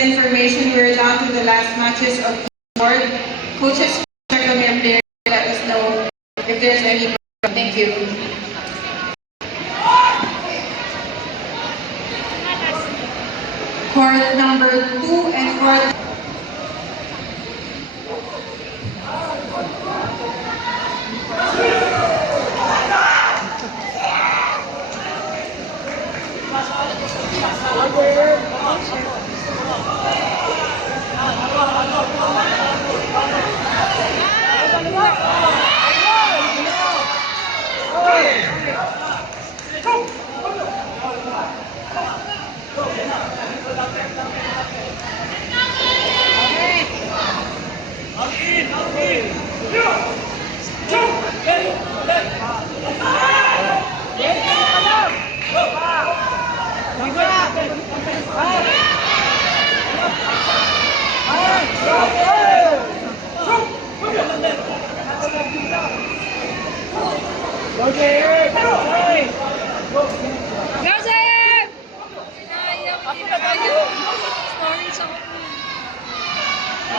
information, we're down to the last matches of the board. Coaches, check on your players. Let us know if there's any problem. Thank you. Court number 2 and court.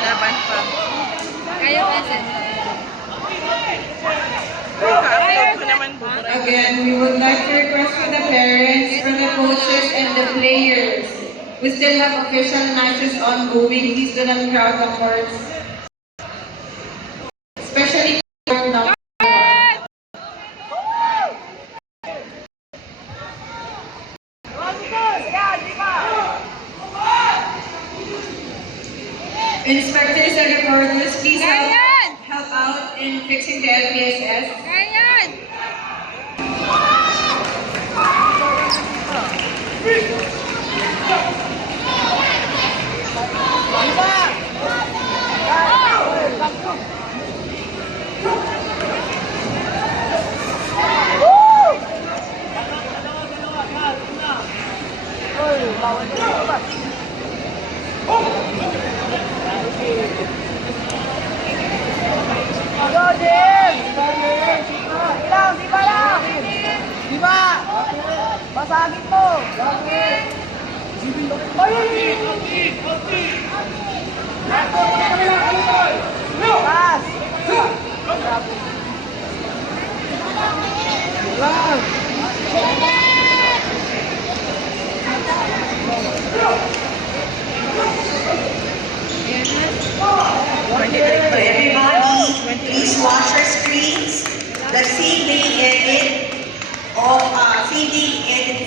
Laban pa. Kaya kasi. Again, we would like to request for the parents, for the coaches, and the players. We still have official matches ongoing. Please do not crowd the courts. Especially court number 1. Inspectors and reporters, please help out in fixing the LPSS. Basagin mo! Pass! Everybody, please watch your screens. The same-day edit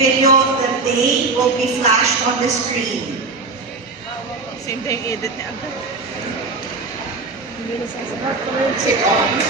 video of the day will be flashed on the screen. Same day edit niya agad. Sit on.